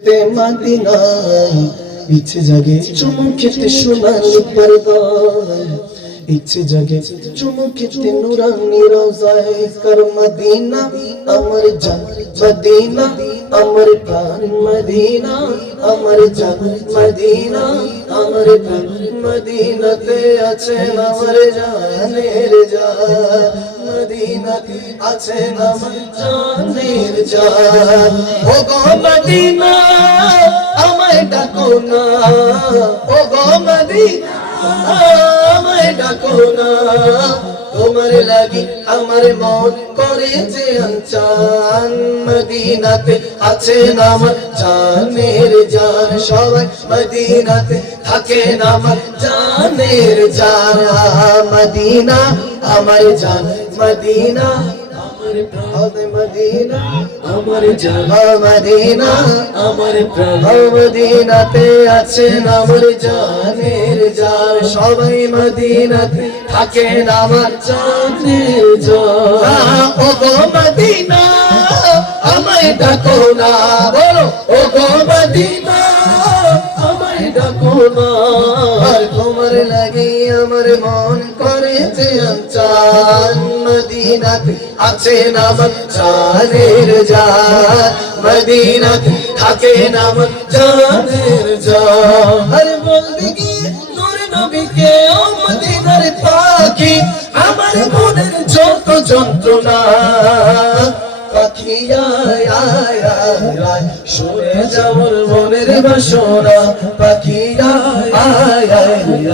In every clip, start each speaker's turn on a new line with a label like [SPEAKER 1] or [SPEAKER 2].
[SPEAKER 1] মদিনায় ইচ্ছে জাগে চুমু খেতে সোনালি পর্দায় ইচ্ছে জাগে চুমু খেতে নুরানি রোজায়। কর মদিনা? আমার জান মদিনা। আমার প্রাণ মদিনা। আমার জান মদিনা। আমার প্রাণ মদিনাতে আছেন আমার জানের জান তোমার লাগি আমার মন করে যে আনচান। মদিনাতে আছে আমার জানের জান। সবাই মদিনাতে থাকে আমার জানের জান মদিনা আমার জান। মদিনা আমার প্রাণ। মদিনা আমার জান। মদিনা। আমার প্রাণ। মদিনাতে আছেন আমার জানের জান। সবাই মদিনাতে থাকেন আমার জানের জান। ও গো মদিনা আমায় ডাকো না। বলো। ও গো মদিনা আমায় ডাকো না। তোমার লাগে আমার মন করে মদিনাতে আছেন আমার জানের জান মদিনাতে থাকেন আমার জানের জান আরে বলতে গিয়ে নূর নবীকে ও মদিনার পাখি, আমার মনের যত যন্ত্রণা। আয় আয় মনের বাসনা। পাখি আয়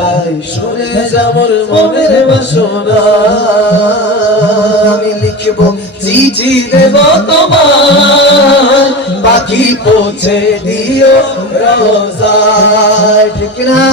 [SPEAKER 1] আয় সরে যাওয়ার মনের বাসনা। লিখব চিঠি দেব তোমার। বাকি পৌঁছে দিও রোজা ঠিক না